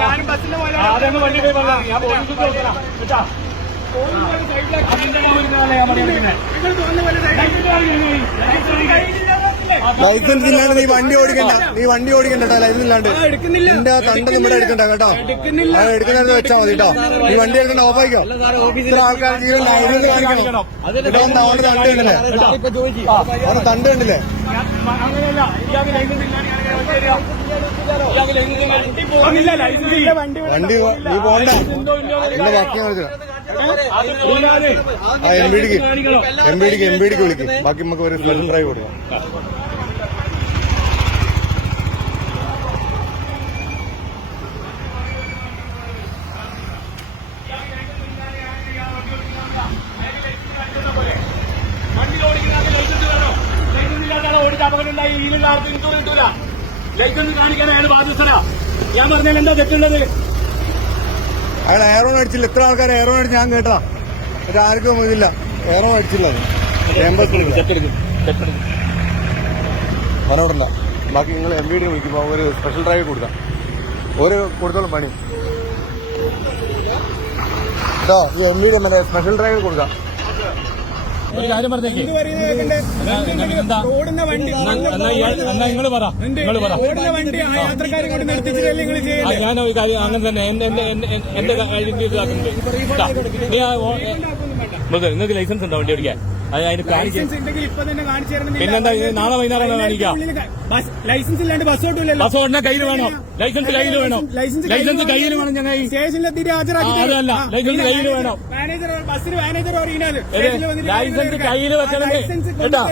ആദ്യം വണ്ടി പോയി പറഞ്ഞാൽ ഞാൻ കേട്ടാ ലൈസൻസ് ഇല്ലാണ്ട് നീ വണ്ടി ഓടിക്കണ്ട, കേട്ടോ. ലൈസൻസ് ഇല്ലാണ്ട് നിന്റെ തണ്ട് നമ്മുടെ എടുക്കണ്ട കേട്ടോ. എടുക്കുന്നത് വെച്ചാൽ മതി കേട്ടോ. നീ വണ്ടി എടുക്കണ്ട, ഓഫായിക്കോ. ഇത്ര ആൾക്കാർ ലൈസൻസ് കാണിക്കണം കേട്ടോ. അവന്റെ തണ്ട് കണ്ടില്ലേ, അവന്റെ തണ്ട് കണ്ടില്ലേ? അങ്ങനെയല്ല, ഇയാൾക്ക് ലൈസൻസ് വണ്ടി നീ പോണ്ട, എന്റെ ബാക്കി കാണിച്ചു. എം ബി ഡിക്ക് വിളിക്കും. ബാക്കി നമുക്ക് ഒരു സ്പെഷ്യൽ ഡ്രൈവ് കൊടുക്കാം. അപകടമുണ്ടായി ഇതിലുള്ള ആൾക്ക് ഇൻഷുറൻസ് കിട്ടൂല. ലൈസൻസ് കാണിക്കാനാണ് ബാധ്യസ്ഥന. ഞാൻ പറഞ്ഞാൽ എന്താ തെറ്റുള്ളത്? അയാൾ എയറോൺ അടിച്ചില്ല. എത്ര ആൾക്കാർ എയറോൺ അടിച്ച് ഞാൻ കേട്ടാ. പക്ഷെ ആർക്കും ഇതില്ല, എയറോൺ അടിച്ചില്ല. മനോടല്ല. ബാക്കി നിങ്ങൾ എം ബി ഡി വിളിക്കുമ്പോൾ ഒരു സ്പെഷ്യൽ ഡ്രൈവ് കൊടുക്കാം. ഒരു കൊടുത്തോളം പണി കേട്ടോ. ഈ M B D special drive കൊടുക്കാം. ഒരു കാര്യം പറഞ്ഞേക്ക്, നിങ്ങൾ പറ. ഞാൻ ഒരു കാര്യം അങ്ങനെ തന്നെ എന്റെ നിങ്ങൾക്ക് ലൈസൻസ് ഉണ്ടോ വണ്ടി ഓടിക്കാൻ? അതിന് പിന്നെന്താ നാളെ വൈകുന്നേരം കാണിക്കാം. ലൈസൻസ് ഇല്ലാണ്ട് ബസ് ഓട്ടില്ലല്ലോ. ബസ് ഓടിന കയ്യിൽ വേണം, ലൈസൻസ് കയ്യിൽ വേണം. ലൈസൻസ് കയ്യിൽ വേണം. ഞങ്ങൾ സ്റ്റേഷനിലെത്തിയിട്ട് ഹാജരാക്കി. അതല്ല, ലൈസൻസ് കയ്യിൽ വേണം. മാനേജർ ബസ്സിന് മാനേജർ ലൈസൻസ് കയ്യിൽ വെക്കണം കേട്ടാ.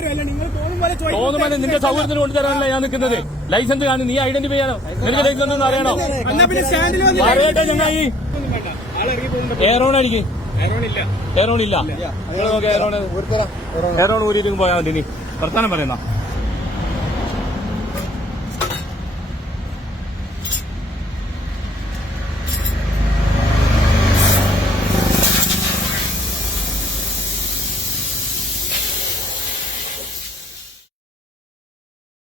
തോന്നുമ്പോൾ നിന്റെ സൗകര്യത്തിന് കൊണ്ടുതരാനല്ല ഞാൻ നിൽക്കുന്നത്. ലൈസൻസ് കാണും, നീ ഐഡന്റിഫൈ ചെയ്യണോ? നിനക്ക് ലൈസൻസ് ഒന്ന് അറിയണോ? പറയട്ടെ. ഞങ്ങൾ ഈ എയറോൺ അടിക്കും. എയറോൺ ഇല്ല. എയറോൺ ഊരിയിട്ട് പോയാൽ മതി. നീ വർത്താനം പറയുന്ന